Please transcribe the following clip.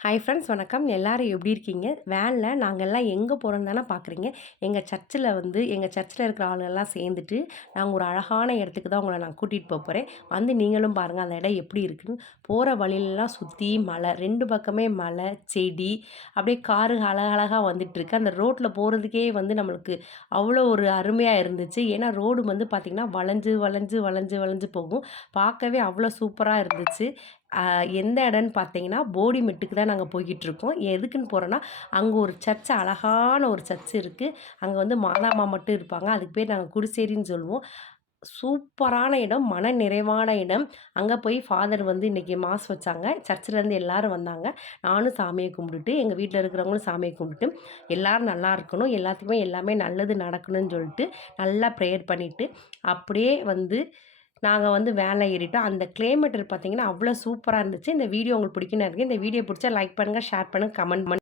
Hi friends வணக்கம். எல்லாரும் எப்படி இருக்கீங்க? வேன்ல நாங்கலாம் எங்கே போறோம்னு தானே பார்க்குறீங்க. எங்கள் சர்ச்சில் இருக்கிற ஆளுங்கலாம் சேர்ந்துட்டு, நாங்க ஒரு அழகான இடத்துக்கு தான் உங்கள நான் கூட்டிட்டு போறேன். வந்து நீங்களும் பாருங்க அந்த இடம் எப்படி இருக்குன்னு. போற வழியிலலாம் சுத்தி மலை, 2 பக்கமே மலை, செடி, அப்படியே காரு அழகழகா வந்துட்டுருக்கு. அந்த ரோட்ல போறதுக்கே வந்து நம்மளுக்கு அவ்வளோ ஒரு அருமையா இருந்துச்சு. ஏன்னா ரோடு வந்து பார்த்திங்கன்னா, வளைஞ்சு, வளைஞ்சு, வளைஞ்சு, வளைஞ்சு போகும். பார்க்கவே அவ்வளோ சூப்பரா இருந்துச்சு. எந்த இடம்னு பார்த்தீங்கன்னா, போடிமெட்டுக்கு தான் நாங்க போய்க்கிட்டுருக்கோம். எதுக்குன்னு போறோன்னா, அங்க ஒரு அழகான ஒரு சர்ச் இருக்கு. அங்க வந்து மாதாம்மா மட்டும் இருப்பாங்க. அதுக்கு பேர் நாங்க குடிசேரின்னு சொல்லுவோம். சூப்பரான இடம், மன நிறைவான இடம். அங்க போய் ஃபாதர் வந்து இன்னைக்கு மாஸ் வச்சாங்க. சர்ச்சிலேருந்து எல்லாரும் வந்தாங்க. நானும் சாமிய கும்பிட்டுட்டு, எங்க வீட்ல இருக்கிறவங்களும் சாமிய கும்பிட்டுட்டு, எல்லாரும் நல்லா இருக்கணும், எல்லாத்துக்குமே எல்லாமே நல்லது நடக்கணும்னு சொல்லிட்டு, நல்லா ப்ரேயர் பண்ணிட்டு, அப்படியே வந்து நாங்க வந்து வேன்ல ஏறிட்டோம். அந்த கிளைமேட் பார்த்தீங்கன்னா, அவ்வளோ சூப்பரா இருந்துச்சு. இந்த வீடியோ உங்களுக்கு பிடிக்கும்னு நெனைக்கிறேன். இந்த வீடியோ பிடிச்சா லைக் பண்ணுங்க, ஷேர் பண்ணுங்க, கமெண்ட் பண்ணுங்க.